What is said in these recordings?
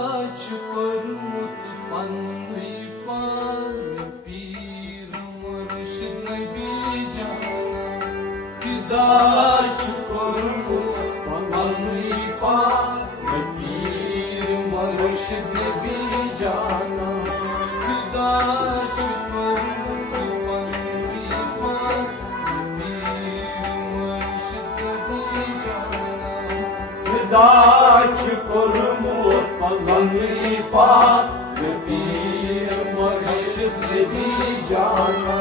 कोर्मुत पन्नुई पान पीर मुर्शिद नबी जाना फिदा कोर्मुत पन्नुई पान पीर मुर्शिद नबी जाना फिदा कोर्मुत पन्नुई पान पीर मुर्शिद नबी जाना फिदा कोर्मुत पन्नुई पान पीर मुर्शिद नबी जाना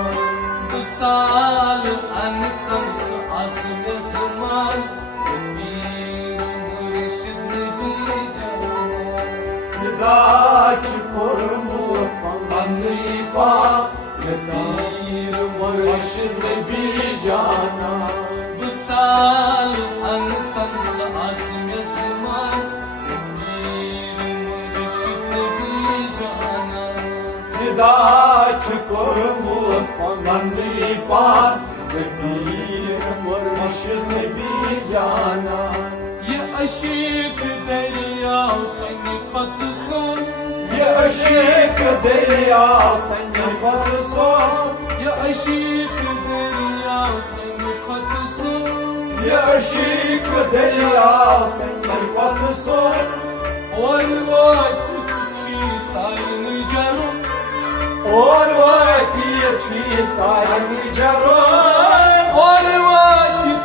विसाल अनतंस आज़म ज़मान पीर मुर्शिद नबी जाना फिदा कोर्मुत पन्नुई पान पीर मुर्शिद नबी जाना विसाल अनतंस आज़म ज़मान फिदा कोर्मुत पन्नुई पान पीर मुर्शिद नबी जाना ये अशीक दरिया संग खत सुन ये अशीक दरिया संग खत सुन ये अशीक दरिया संग खत सुन ये अशीक दरिया संग खत सुन और वो साइन जरूर और वाकी अच्छी साइन जरूर और वाकी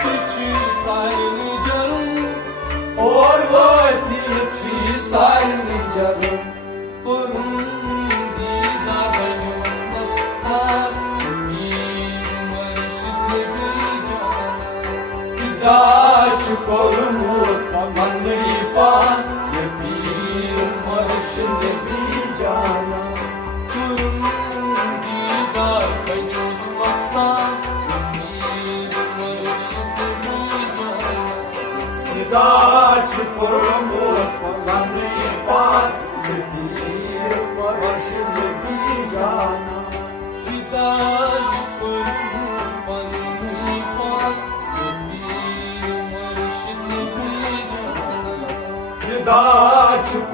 साइन जरूर और वाकी अच्छी साइन जरूर कुरुंदीदा बनियोस मस्तार पीर मुर्शिद नबी जाना फिदा कोर्मुत पन्नुई पान पीर मुर्शिद नबी जाना फिदा कोर्मुत पन्नुई पान पीर मुर्शिद नबी जाना फिदा कोर्मुत पन्नुई पान पीर मुर्शिद नबी जाना फिदा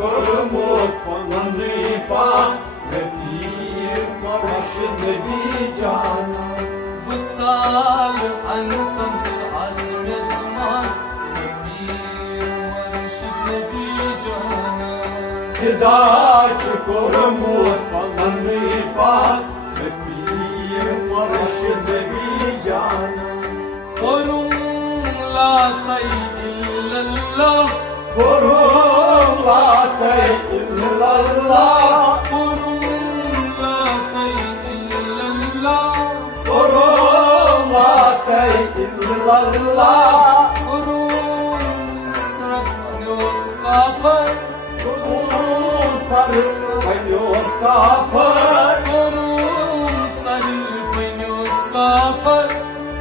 कोर्मुत पन्नुई पान पीर मुर्शिद नबी जाना विसाल अनतंस आज़म ज़मान फिदा कोर्मुत पन्नुई पान पीर मुर्शिद नबी जाना कुरुम ला तई इल्लल्लाह कुरुम ला तई इल्लल्लाह कुरुम ला तई इल्लल्लाह कुरुम ला तई इल्लल्लाह कुरुम सरकन्योस काफर सर बनियोस काफर कुरुम सर बनियोस काफर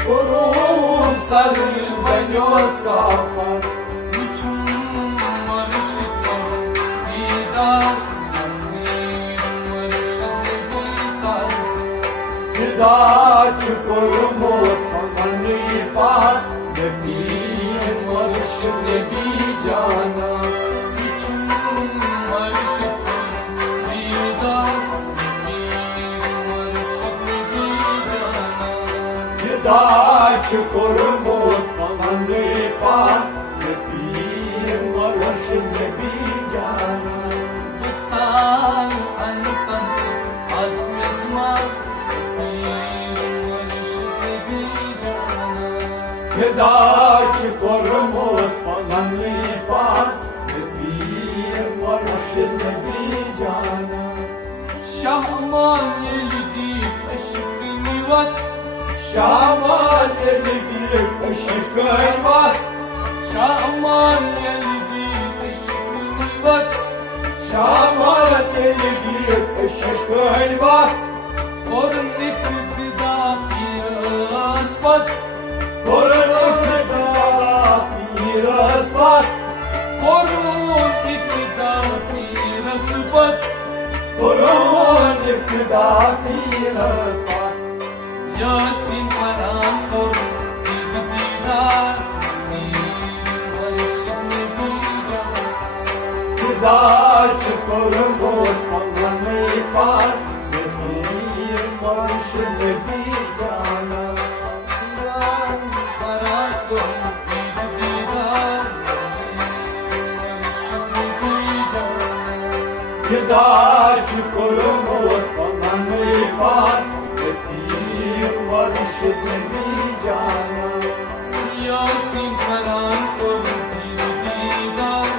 कुरुम सर बनियोस काफर वुचुम मुर्शिद दीदार पीर मुर्शिद नबी जाना फिदा कोर्मुत पन्नुई पान पीर मुर्शिद नबी जाना फिदा कोर्मुत पन्नुई पान पीर मुर्शिद नबी जाना विसाल अनतंस आज़म ज़मान पीर मुर्शिद नबी जाना फिदा कोर्मुत पन्नुई पान पीर मुर्शिद नबी जाना शाहमान यलदी अशक निवत शामान यलदी अशक निवत शामान यलदी अशक निवत शामान यलदी अशक निवत और इब्तिदा पीरस्पत और इब्तिदा पीरस्पत और इब्तिदा पीरस्पत और इब्तिदा पीरस्पत यासीन परान करो दीदार पीर मुर्शिद नबी जाना Yıdaç korumut Allah'ını par bir barış ne bir cana Sinan Karakum Didar Yıdaç korumut Allah'ını par bir barış ne bir cana Yasin Karakum Didar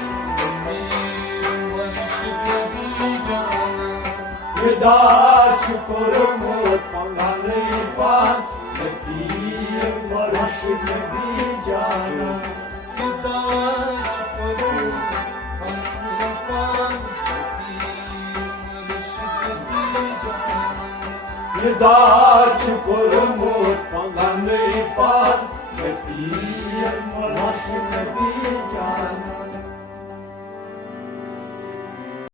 Yıdaç korumut Allah'ını par bir barış ne bir cana Yıdaç korumut Yıdaç korumut